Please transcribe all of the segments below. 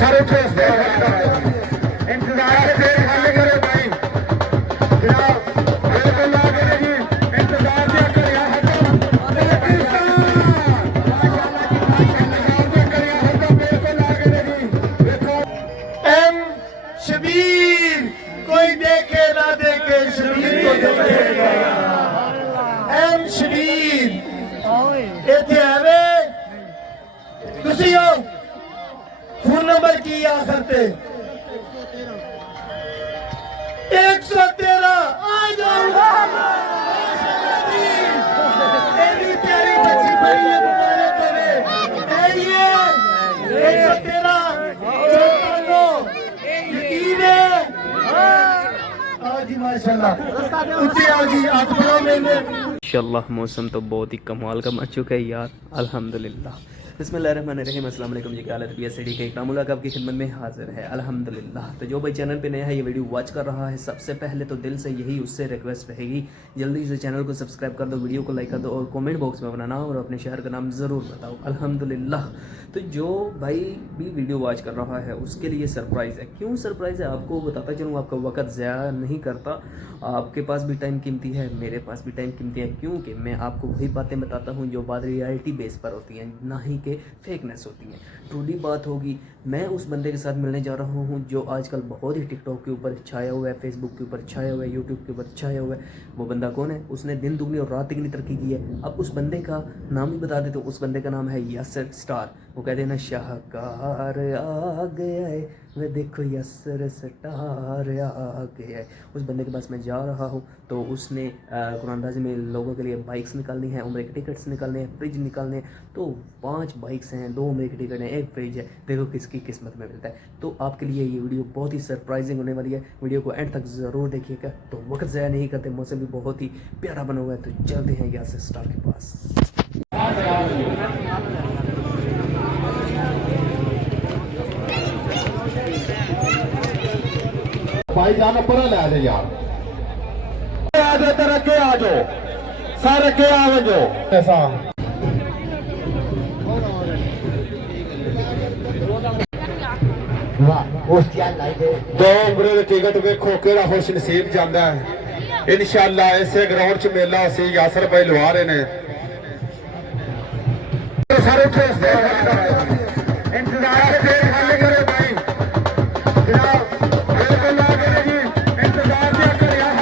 सारे इंतजार से देर खाली करो भाई जनाब बिल्कुल आगे नहीं इंतजार दिया कर यार एम शबीर कोई देखे ना देखे शबीर को देखेगा एम शबीर इतने आवे तुसी हो फोन नंबर की आखिर ते 113 आ जाओ एडी प्यारी बच्ची बड़ी है तुम्हारे करे ये 113 चलो यकीन है आज माशाल्लाह ऊंचे आज आज बड़ा मैंने माशाल्लाह मौसम तो बहुत ही कमाल का मच चुका है यार अल्हम्दुलिल्लाह। बिस्मिल्लाहिर्रहमानिर्रहीम अस्सलाम वालेकुम जी, क्या हालत है? सिटी के एक नामुलाक आपकी खिदमत में हाजिर है अल्हम्दुलिल्लाह। तो जो भाई चैनल पे नया है ये वीडियो वॉच कर रहा है सबसे पहले तो दिल से यही उससे रिक्वेस्ट रहेगी जल्दी से चैनल को सब्सक्राइब कर दो, वीडियो को लाइक कर दो और कमेंट बॉक्स में अपना नाम और अपने शहर का नाम ज़रूर बताओ अल्हम्दुलिल्लाह। तो जो भाई भी वीडियो वॉच कर रहा है उसके लिए सरप्राइज़ है। क्यों सरप्राइज़ है आपको बताता चलूँ, आपका वक्त ज़्यादा नहीं करता, आपके पास भी टाइम कीमती है, मेरे पास भी टाइम कीमती है, क्योंकि मैं आपको वही बातें बताता हूँ जो बात रियलिटी बेस पर होती हैं, ना ही के फेकनेस होती हैं। ट्रूली बात होगी, मैं उस बंदे के साथ मिलने जा रहा हूँ जो आजकल बहुत ही टिकटॉक के ऊपर छाया हुआ है, फेसबुक के ऊपर छाया हुआ है, यूट्यूब के ऊपर छाया हुआ है। वो बंदा कौन है? उसने दिन दुगनी और रात तिगनी तरक्की की है। अब उस बंदे का नाम ही बता दे तो उस बंदे का नाम है यासर स्टार। वो कहते हैं ना शाहकार आ गया है, वह देखो यासर स्टार आ गया है। उस बंदे के पास मैं जा रहा हूँ तो उसने कुरानदाजी में लोगों के लिए बाइक्स निकालनी है, उम्र के टिकट्स निकालने हैं, फ्रिज निकालने हैं। तो 5 बाइक्स हैं, 2 उम्र के टिकट हैं, 1 फ्रिज है, देखो किसकी किस्मत में मिलता है। तो आपके लिए ये वीडियो बहुत ही सरप्राइजिंग होने वाली है, वीडियो को एंड तक ज़रूर देखिएगा। तो वक्त ज़ाया नहीं करते, मौसम भी बहुत ही प्यारा बना हुआ है, तो चलते हैं यासर स्टार के पास। भाई जाना पड़ा ले आजे यार आज इधर अगे आ जाओ, सारे अगे आ जाओ ऐसा दो उम्र के टिकट वेखो केड़ा खुश नसीब जांदा है। इंशाअल्लाह इसे ग्राउंड च मेला असी यासर भाई लवा रहे ने सारे इंतजार से देर खाली करो भाई जनाब बिल्कुल आगे नहीं इंतजार दिया कर यार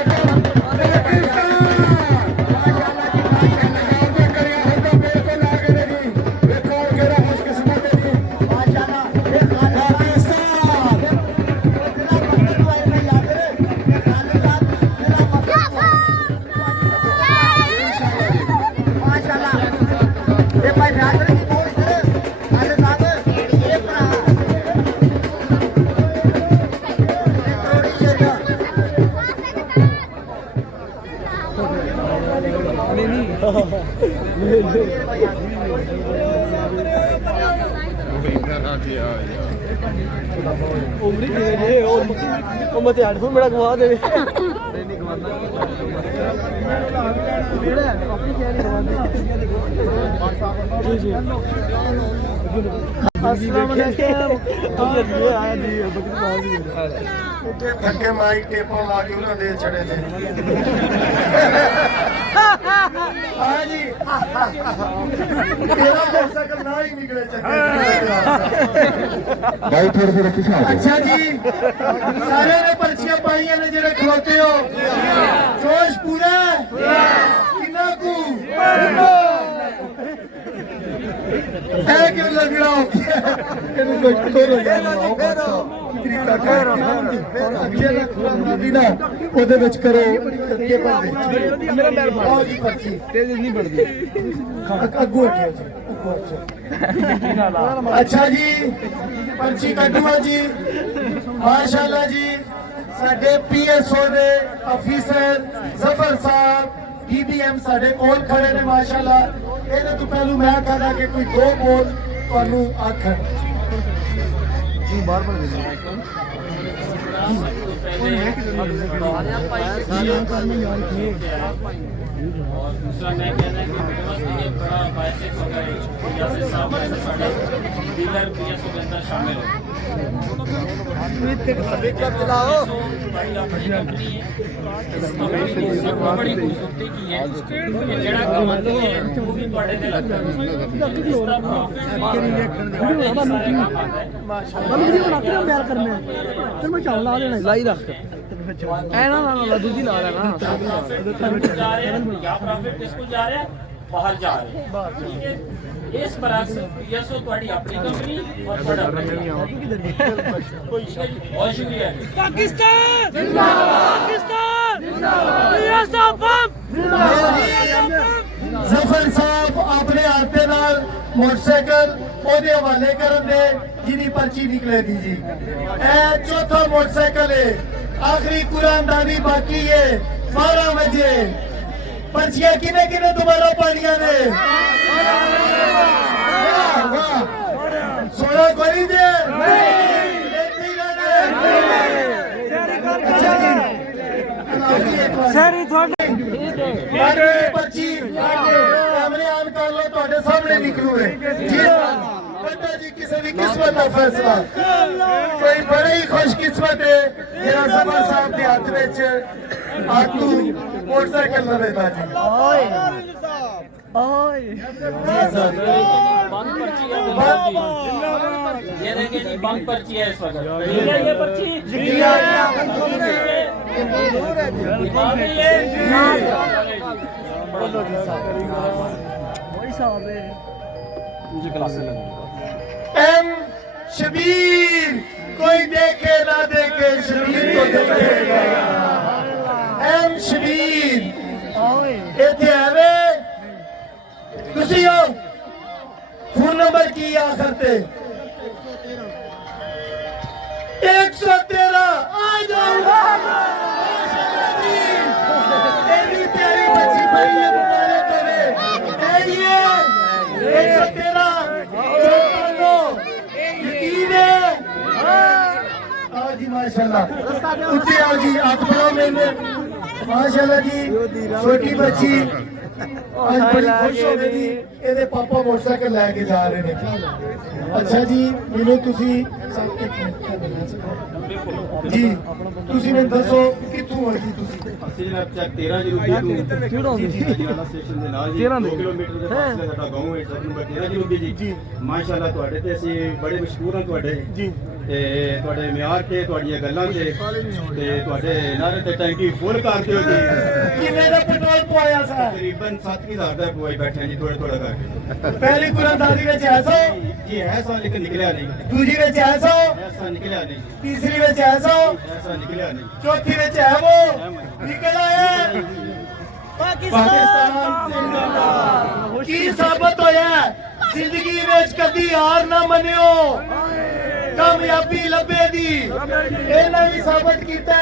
बिल्कुल आगे नहीं देखो केड़ा खुशकिस्मत है जी माशाल्लाह ये भाई ड्राइवर की बोल अरे साहब ये अपना हेडफोन बड़ा घुमा दे थके माइक टेपा ला के उन्होंने दे छड़े थे हाँ जी तेरा मोटरसाइकिल ना ही निकले भाई थोड़ी सी रखी। अच्छा जी सारे ने पर्चियां पाइया ने जेड़े खलोते हो जोश पूरा किना को है क्यों लगड़ा हो गया ਉਹਦੇ ਵਿੱਚ ਕਰੋ अच्छा जी पर्ची कटवा जी माशाल्लाह जी साडे PSO ने अफीसर जफर साहब DBM साडे कोल खड़े ने माशाल्लाह। ਇਹਦੇ ਤੋਂ ਪਹਿਲੂ ਮੈਂ ਕਹਦਾ ਕਿ ਕੋਈ 2 ਬੋਲ ਤੁਹਾਨੂੰ ਆਖਣ ਜੀ ਬਾਰ ਬਾਰ और दूसरा मैं कहना है कि बड़ा बाइसेक्स हो गए डीलर पीएसओ के अंदर शामिल हो। बड़ी खूबसूरती की है कि जड़ा कमाती है वो भी बड़े दिल लगता है। प्रॉफिट किसको जा रहा है? बाहर जा रहे हैं। ठीक है, इस बरस पीएसओ तुम्हारी अपनी कंपनी और थोड़ा बहुत शुक्रिया। पाकिस्तान जिंदाबाद, पाकिस्तान ਜ਼ਫਰ ਸਾਹਿਬ ਆਪਣੇ ਹੱਥੇ ਨਾਲ ਮੋਟਰਸਾਈਕਲ ਉਹਦੇ ਹਵਾਲੇ ਕਰਨ ਦੇ ਜਿਹਦੀ ਪਰਚੀ ਨਿਕਲੇਗੀ ਜੀ। ਇਹ ਚੌਥਾ ਮੋਟਰਸਾਈਕਲ ਹੈ, ਆਖਰੀ ਕੁਰਾਨਦਾਨੀ ਬਾਕੀ ਹੈ 12 ਵਜੇ। पर्चियां किने किने दोबारा पानिया ने 16 गोली दे सारी थोड़ी पर्ची कैमरे ऑन कर लो, ਤੁਹਾਡੇ सामने निकलू है जी। पता जी किसी की किस्मत का फैसला, कोई बड़ा ही खुशकिस्मत है जेड़ा सफर साहब के हाथ में आतू मोटरसाइकिल लवेगा जी। बंद पर्ची है ये देखिए जी, बंद पर्ची है इस वक्त। ये पर्ची एम शबीर, कोई देखे ना देखे शबीर को देखेगा। एम शबीर इथे आवे तुसी हो, फोन नंबर की आखिर ते 113 आ जाओ। एनी प्यारी बच्ची भाई ये मुबारक करे। ये 113 यकीन है। आओ जी माशाल्लाह, उठे आओ जी, आप बढ़ो मैंने माशाल्लाह जी। छोटी बच्ची आज बड़ी खुश हो गई, ਇਹਦੇ ਪਾਪਾ ਮੋਟਰਸਾਈਕਲ ਲੈ ਕੇ ਜਾ ਰਹੇ ਨੇ। ਅੱਛਾ ਜੀ, ਮੈਨੂੰ ਤੁਸੀਂ ਜੀ ਤੁਸੀਂ ਮੈਨੂੰ ਦੱਸੋ ਕਿੱਥੋਂ ਹੋ ਜੀ ਤੁਸੀਂ? ਅਸੀਂ ਜਨਾਬ ਚੱਕ 13 ਜੀ ਰੁਪਏ ਤੋਂ ਜੀ ਵਾਲਾ ਸਟੇਸ਼ਨ ਦੇ ਨਾਲ ਜੀ 2 ਕਿਲੋਮੀਟਰ ਦੇ ਫਾਸਲੇ ਸਾਡਾ ਗਾਉਂ ਹੈ, ਸਭ ਨੰਬਰ 13 ਜੀ ਰੁਪਏ ਜੀ। ਮਾਸ਼ਾਅੱਲਾ ਤੁਹਾਡੇ ਤੇ ਅਸੀਂ ਬੜੇ ਮਸ਼ਕੂਰ ਹਾਂ ਤੁਹਾਡੇ ਜੀ, ਤੇ ਤੁਹਾਡੇ ਮਿਆਰ ਤੇ ਤੁਹਾਡੀਆਂ ਗੱਲਾਂ ਤੇ ਤੁਹਾਡੇ ਨਾਰੇ ਤੇ ਟੈਂਕੀ ਫੁੱਲ ਕਰਦੇ ਹੋ ਜੀ। ਕਿੰਨੇ ਦਾ ਪੈਟਰੋਲ ਪਵਾਇਆ ਸਰ? ਤਕਰੀਬਨ 7000 ਦਾ ਪਵਾਈ ਬੈਠੇ ਹਾਂ ਜੀ, ਥੋੜਾ ਥੋੜਾ ਕਰਕੇ। ਪਹਿਲੀ ਕੁਰਾਨਦਾਰੀ ਵਿੱਚ ਐਸਾ, ਜੀ ਐਸਾ ਲੇਕਿਨ ਨਿਕਲਿਆ ਨਹੀਂ, ਦੂਜੀ ਵਿੱਚ ਐਸਾ, ਐਸਾ ਨਿਕਲਿਆ ਨਹੀਂ, ਤੀਸਰੀ ਵਿੱਚ ਐਸਾ, ਐਸਾ ਨਿਕਲਿਆ ਨਹੀਂ। ਚੌਥੀ ਵਿੱਚ ਹੈ ਉਹ ਨਿਕਲ ਆਇਆ ਪਾਕਿਸਤਾਨ ਜ਼ਿੰਦਾਬਾਦ। ਕੀ ਸਾਬਤ ਹੋਇਆ? ਜ਼ਿੰਦਗੀ ਵਿੱਚ ਕਦੀ ਹਾਰ ਨਾ ਮੰਨਿਓ, ਕਾਮਯਾਬੀ ਲੱਭੇ ਦੀ। ਇਹਨਾਂ ਵੀ ਸਾਬਤ ਕੀਤਾ,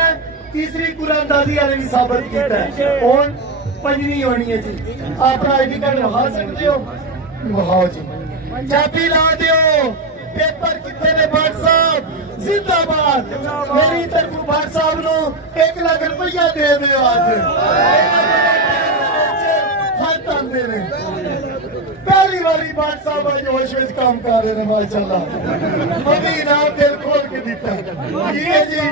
ਤੀਸਰੀ ਕੁਰਾਨਦਾਰੀ ਵਾਲੇ ਵੀ ਸਾਬਤ ਕੀਤਾ। ਹੁਣ ਪੰਜਵੀਂ ਹੋਣੀ ਹੈ ਜੀ। ਆਪਣਾ ਆਈਡੀ ਕਾਰਡ ਵਿਖਾ ਸਕਦੇ ਹੋ? ਵਿਖਾਓ ਜੀ, ਚਾਬੀ ਲਾ ਦਿਓ। पेपर कितने ने भट्ट साहब जिंदाबाद। मेरी तरफ भट्ट साहब नो 1 लाख रुपया दे दो आज। हाथ आंदे ने पहली बारी भट्ट साहब आज होश में काम कर रहे हैं माशाल्लाह। मम्मी नाम दिल खोल के दिता। ठीक है जी,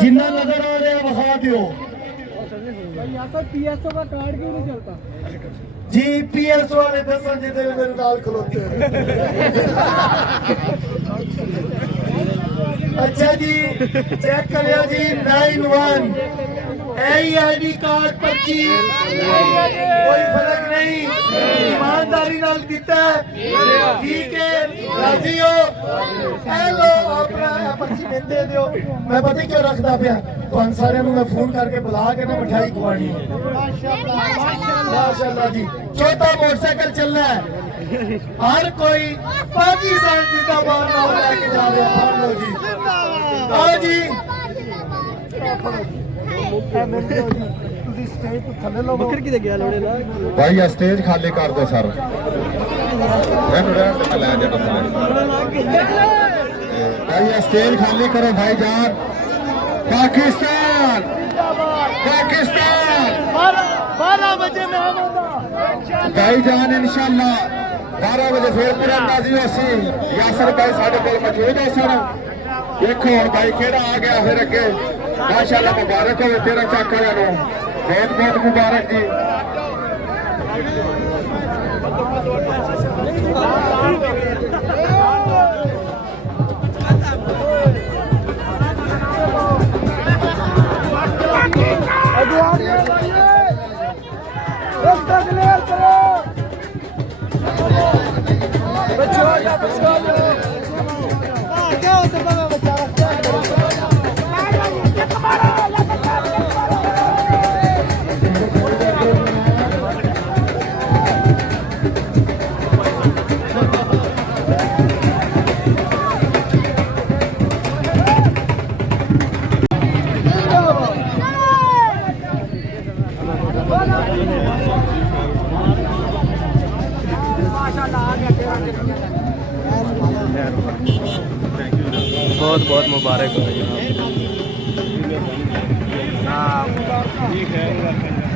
जिन्ना नजर आ रहा है वहा दो पीएसओ का कार्ड क्यों नहीं चलता? जी। पीएस वाले 10 जितने मेरे नाल खलोते हैं। अच्छा जी, चेक करियो जी 91 आईडी कार्ड पर्ची कोई फर्क नहीं, ईमानदारी नाल दिता है। ठीक है, राजी हो? हेलो, अपना पर्ची मैंने दे दियो। मैं पता क्यों रखता पाया, तुम सारे मैं फोन करके बुला के ना मिठाई खवानी है। माशाल्लाह जी। चौथा मोटरसाइकिल चलना है, हर कोई पाकिस्तान जिंदाबाद नाम लेके जा रहे हैं। लो जी, आओ जी। भाई आ स्टेज खाली कर दो सर, मैनू रहन दे, मैं लै जाना भाई। आ स्टेज खाली करो भाईजान। पाकिस्तान पाकिस्तान 12 बजे मैं आवांगा भाईजान इंशाअल्लाह 12 वजे फिर तिरंदाजी होसी यासर भाई साडे कोल मौजूद है सर देखो हुण भाई केड़ा आ गया फिर अगे माशाअल्लाह मुबारक हो तेरा चाकरा नु बहुत बहुत मुबारक जी रास्ता क्लियर करो बहुत बहुत मुबारक हो जनाब। ठीक है